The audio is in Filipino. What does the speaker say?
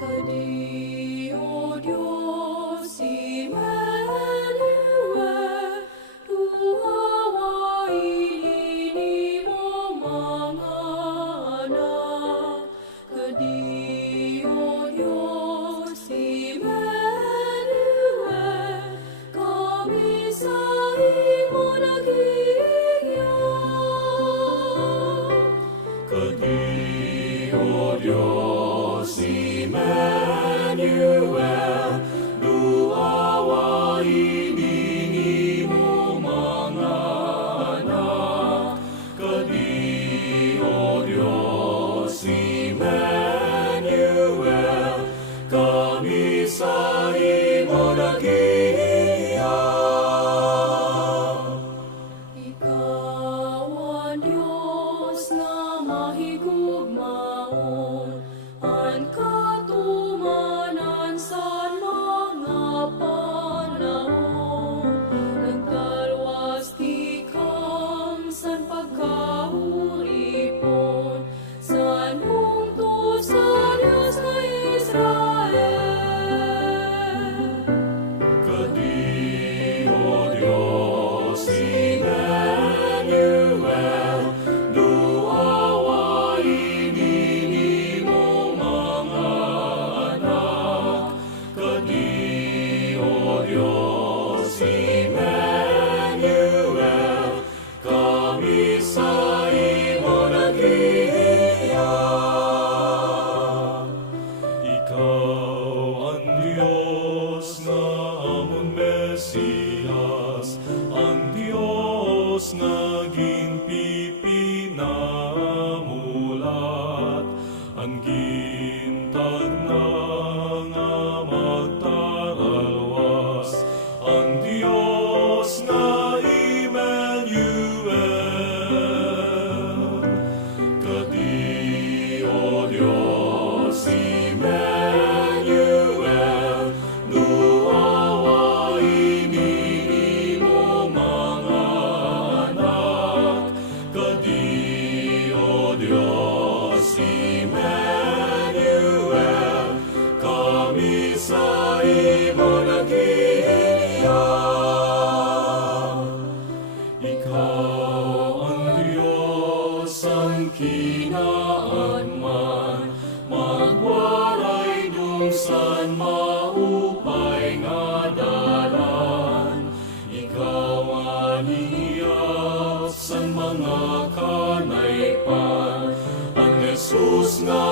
Kadi, O Diyos, Emmanuel, tuwawain mo mga anak. Kadi, O Diyos, Emmanuel, kami sa imo nag-iiyak. Kadi, O Diyos, Emmanuel, luawainin mo mga anak. Kadi, O Diyos, Emmanuel, kami sa imo nag-iiyak. Ikaw ang Diyos nga mahigugmaon, ang katumanan sa mga panahon. Nagtalwas ti kam san pagkauripon, sa nungto sa Diyos nga Israel. Kadi, O Diyos, Emmanuel, luawainin mo mga anak. Kadi, O Diyos, Emmanuel, kami sa imo nag-iiyak. Ikaw ang Diyos nga amon Mesiyas, ang Diyos nga ginpipinamulat, ang gintag na nga magtaralwas, ang Diyos nga Emmanuel. Kadi, O Diyos, Emmanuel, luawainin mo mga anak. Kadi, O Diyos, Emmanuel, kami sa imo nag-iiyak. Ikaw ang Diyos ang kinaanman, magwaray dunsan maupay nga dalan. Ikaw ang hiyap sa mga kanaypan, ang Jesus nga